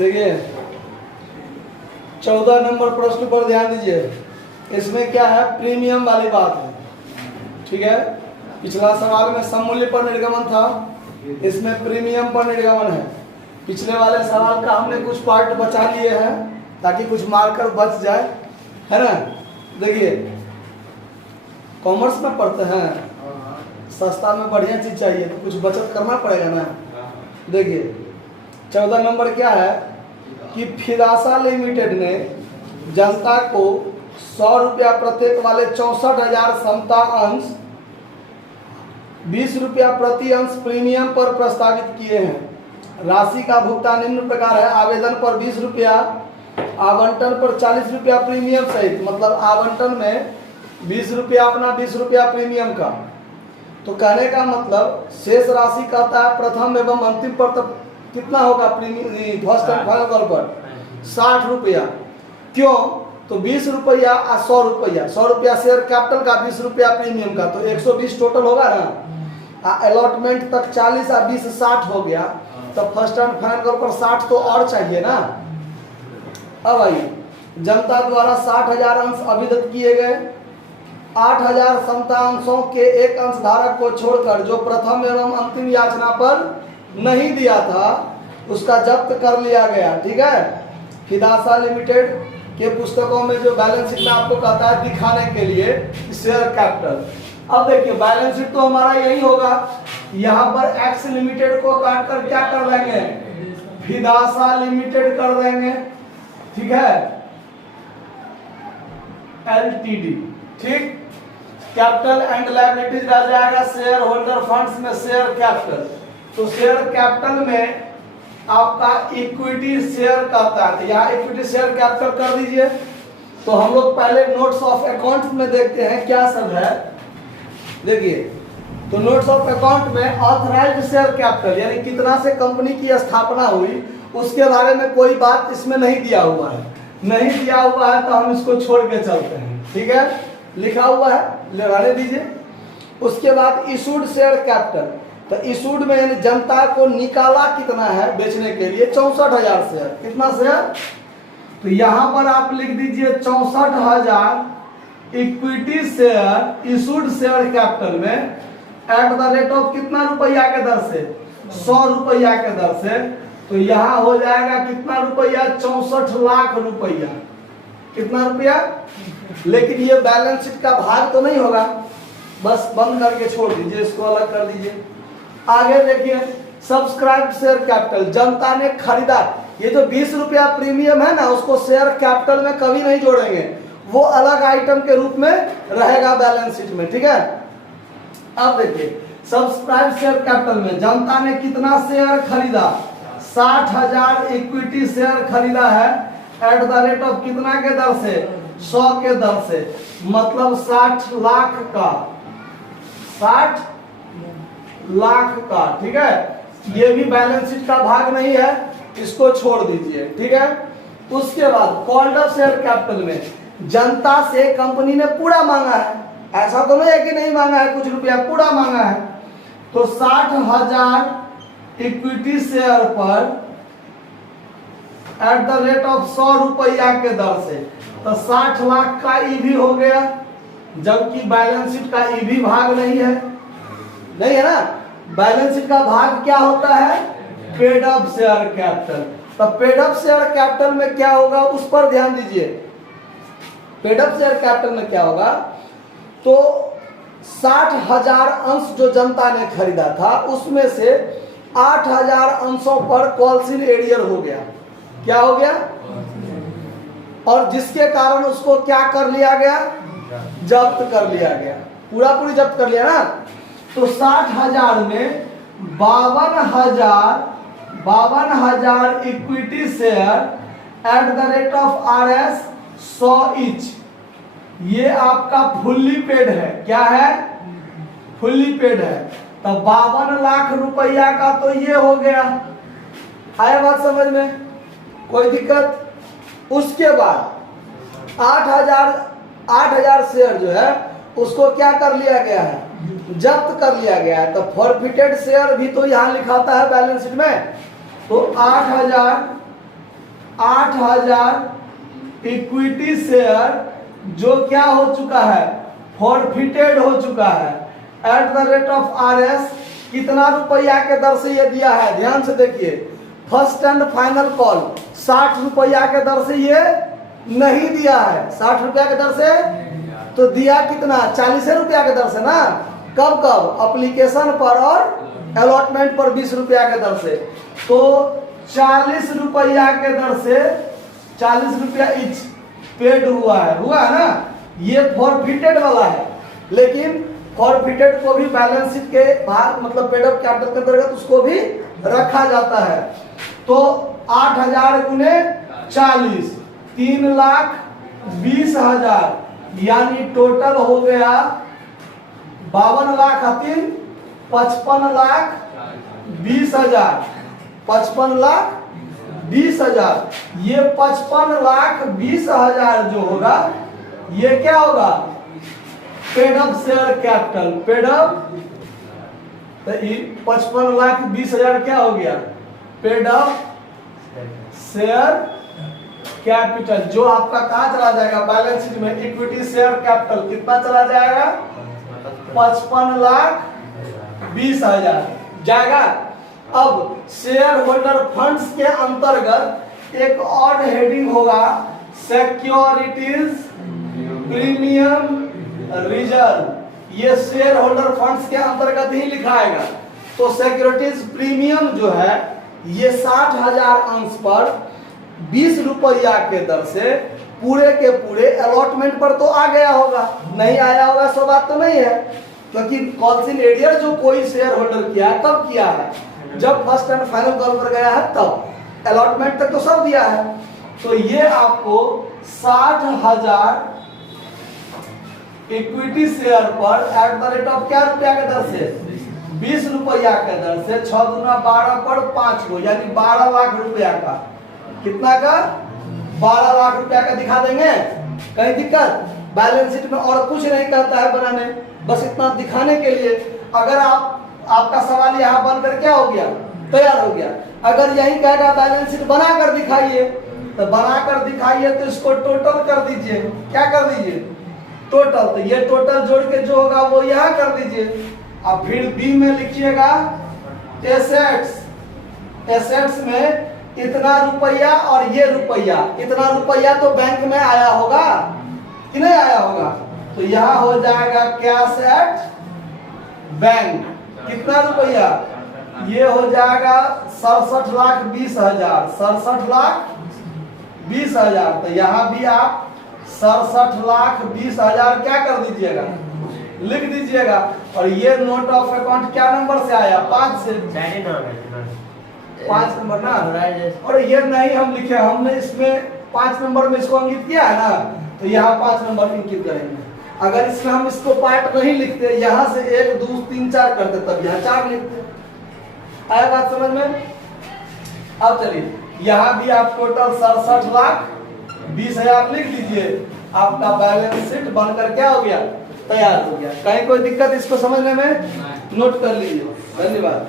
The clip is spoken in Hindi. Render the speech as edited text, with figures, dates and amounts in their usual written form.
देखिए 14 नंबर प्रश्न पर ध्यान दीजिए। इसमें क्या है, प्रीमियम वाली बात है, ठीक है। पिछला सवाल में सममूल्य पर निर्गमन था, इसमें प्रीमियम पर निर्गमन है। पिछले वाले सवाल का हमने कुछ पार्ट बचा लिए हैं ताकि कुछ मार्कर बच जाए, है ना। देखिए कॉमर्स में पढ़ते हैं, सस्ता में बढ़िया चीज चाहिए तो कुछ बचत करना पड़ेगा ना। देखिए 14 नंबर क्या है कि फिदासा लिमिटेड ने जनता को 100 रुपया प्रत्येक वाले 64,000 समता अंश 20 रुपया प्रति अंश प्रीमियम पर प्रस्तावित किए हैं। राशि का भुगतान निम्न प्रकार है, आवेदन पर 20 रुपया, आवंटन पर 40 रुपया प्रीमियम सहित, मतलब आवंटन में 20 रुपया अपना, 20 रुपया प्रीमियम का। तो कहने का मतलब शेष राशि कहता है प्रथम एवं अंतिम पर तब कितना होगा premium, first and final call पर 60 रुपया। क्यों, तो 20 रुपया और 100 रुपया, 100 रुपया शेयर कैपिटल का, 20 रुपया प्रीमियम का, तो 120 टोटल होगा ना। अलॉटमेंट तक 40 और 20 60 हो गया, तो फर्स्ट एंड फाइनल कॉल पर 60 तो और चाहिए ना। अब आइए, जनता द्वारा 60,000 अंश अभिदत्त किए गए। 8,000 समता अंशों के एक अंश धारक को छोड़कर जो प्रथम एवं अंतिम याचना पर नहीं दिया था उसका जब्त कर लिया गया, ठीक है। फिदासा लिमिटेड के पुस्तकों में जो बैलेंस शीट में आपको कहता है दिखाने के लिए शेयर कैपिटल। अब देखिए बैलेंस शीट तो हमारा यही होगा, यहाँ पर एक्स लिमिटेड को काट कर क्या कर देंगे, फिदासा लिमिटेड कर देंगे, ठीक है, एलटीडी, ठीक। कैपिटल एंड लायबिलिटीज रह जाएगा शेयर होल्डर फंड्स में शेयर कैपिटल। तो शेयर कैपिटल में आपका इक्विटी शेयर कहता है, तो यहाँ इक्विटी शेयर कैपिटल कर दीजिए। तो हम लोग पहले नोट्स ऑफ अकाउंट में देखते हैं क्या सब है। देखिए तो नोट्स ऑफ अकाउंट में ऑथराइज्ड शेयर कैपिटल यानी कितना से कंपनी की स्थापना हुई उसके बारे में कोई बात इसमें नहीं दिया हुआ है, नहीं दिया हुआ है तो हम इसको छोड़ के चलते हैं, ठीक है। लिखा हुआ है, लगाने दीजिए। उसके बाद इशूड शेयर कैपिटल, तो इशूड में यानी जनता को निकाला कितना है बेचने के लिए, 64,000 शेयर। कितना शेयर, तो यहां पर आप लिख दीजिए 64,000 equity share issued share capital में एट द रेट ऑफ कितना रुपया के दर से, 100 रुपया के दर से। तो यहां हो जाएगा कितना रुपया, 64 लाख रुपया। कितना रुपया, लेकिन ये बैलेंस शीट का भाग तो नहीं होगा, बस बंद करके छोड़ दीजिए, इसको अलग कर दीजिए। आगे देखिए सब्सक्राइब शेयर कैपिटल, जनता ने खरीदा। ये जो 20 रुपया प्रीमियम है ना उसको शेयर कैपिटल में कभी नहीं जोड़ेंगे, वो अलग आइटम के रूप में रहेगा बैलेंस शीट में, ठीक है। अब देखिए सब्सक्राइब शेयर कैपिटल में जनता ने कितना शेयर खरीदा, 60,000 इक्विटी शेयर खरीदा है एट द रेट ऑफ कितना के दर से, 100 के दर से, मतलब 60 लाख का, 60 लाख का, ठीक है। ये भी बैलेंस शीट का भाग नहीं है, इसको छोड़ दीजिए, ठीक है। उसके बाद कॉल्ड अप शेयर कैपिटल में जनता से कंपनी ने पूरा मांगा है, ऐसा तो नहीं है कि नहीं मांगा है, कुछ रुपया पूरा मांगा है। तो 60,000 इक्विटी शेयर पर एट द रेट ऑफ 100 रुपया के दर से, तो 60 लाख का ईवी हो गया, जबकि बैलेंस शीट का ईवी भाग नहीं है, नहीं है ना। बैलेंस शीट का भाग क्या होता है, पेड अप शेयर कैपिटल। तो पेड अप शेयर कैपिटल में क्या होगा उस पर ध्यान दीजिए। पेड अप शेयर कैपिटल में क्या होगा, तो 60,000 अंश जो जनता ने खरीदा था उसमें से 8,000 अंशों पर कॉल्सिल एरियर हो गया। क्या हो गया, और जिसके कारण उसको क्या कर लिया गया, जब्त कर लिया गया, पूरा पूरी जब्त कर लिया ना। तो 60,000 में 52,000 equity share at the rate of RS 100 each, ये आपका फुल्ली पेड है। क्या है, फुल्ली पेड है। तो 52 लाख रुपया का तो ये हो गया, आया बात समझ में, कोई दिक्कत। उसके बाद 8,000 शेयर जो है उसको क्या कर लिया गया है, जब्त कर लिया गया है। तो फॉरफिटेड शेयर भी तो यहाँ लिखाता है बैलेंस शीट में। तो 8,000 8,000 इक्विटी शेयर जो क्या हो चुका है, फॉरफिटेड हो चुका है at the rate of RS। कितना रुपया के दर से ये दिया है, ध्यान से देखिए, फर्स्ट एंड फाइनल कॉल 60 रुपया के दर से ये नहीं दिया है। 60 रुपया के दर से तो दिया कितना, 40 रुपया के दर से ना। कब कब, एप्लीकेशन पर और अलॉटमेंट पर 20 रुपया के दर से। तो 40 रुपया के दर से 40 रुपया इच पेड हुआ है ना। ये फॉरफिटेड वाला है, लेकिन फॉरफिटेड को भी बैलेंस शीट के बाहर मतलब पेड अप कैपिटल के अंतर्गत उसको भी रखा जाता है। तो 8,000 गुने 40 3,20,000 यानी टोटल हो गया 52 लाख 55,20,000 55,20,000। ये 55,20,000 जो होगा ये क्या होगा, paid up share capital. Paid up तो 55,20,000 क्या हो गया, पेड अप शेयर कैपिटल, जो आपका कहाँ चला जाएगा बैलेंस शीट में, इक्विटी शेयर कैपिटल कितना चला जाएगा, 55,20,000 जाएगा। अब शेयर होल्डर फंड्स के अंतर्गत एक और हेडिंग होगा, सिक्योरिटीज प्रीमियम रिजर्व। ये शेयर होल्डर फंड्स के अंतर्गत ही लिखाएगा। तो सिक्योरिटीज प्रीमियम जो है ये 60,000 अंश पर 20 रुपया के दर से पूरे के पूरे अलॉटमेंट पर तो आ गया होगा, नहीं आया होगा सो बात तो नहीं है, क्योंकि कॉल्सिन एरियर जो कोई शेयर होल्डर किया है तब किया है, जब फर्स्ट एंड फाइनल कॉल पर गया है तब, अलॉटमेंट तक तो सब दिया है। तो ये आपको 60,000 इक्विटी शेयर पर एट द रेट ऑफ क्या रुपया के दर से, 20 रुपया के दर से 6 दूना 12 पर 5 को यानी 12 लाख रुपया का, कितना का, 12 लाख रुपया का दिखा देंगे। कहीं दिक्कत, बैलेंस शीट में और कुछ नहीं कहता है बनाने, बस इतना दिखाने के लिए। अगर आपका सवाल यहाँ बनकर क्या हो गया, तैयार हो गया। अगर यही कहेगा बैलेंस शीट बनाकर दिखाइए, तो बनाकर दिखाइए तो इसको टोटल कर दीजिए, क्या कर दीजिए, टोटल। तो ये टोटल जोड़ के जो होगा वो यहाँ कर दीजिए। अब फिर बी में लिखिएगा एसेट्स, एसेट्स में इतना रुपया और ये रुपया, इतना रुपया तो बैंक में आया होगा कि नहीं आया होगा, तो यहाँ हो जाएगा कैश एट बैंक। कितना रुपया, ये हो जाएगा 67,20,000, 67,20,000। तो यहाँ भी आप 67,20,000 क्या कर दीजिएगा, लिख दीजिएगा। और ये नोट ऑफ अकाउंट क्या नंबर से आया, 5 से, 5 नंबर ना। और ये नहीं हम लिखे, हमने इसमें 5 नंबर में इसको अंकित किया है ना, तो यहाँ 5 नंबर अंकित करेंगे। अगर इसमें हम इसको पार्ट नहीं लिखते, यहाँ से 1 2 3 4 करते, तब यहाँ 4 लिखते। आया बात समझ में। अब चलिए यहाँ भी आप टोटल 67,20,000 लिख दीजिए, आपका बैलेंस शीट बनकर क्या हो गया, तैयार हो गया। कहीं कोई दिक्कत इसको समझने में, नोट कर लीजिए। धन्यवाद।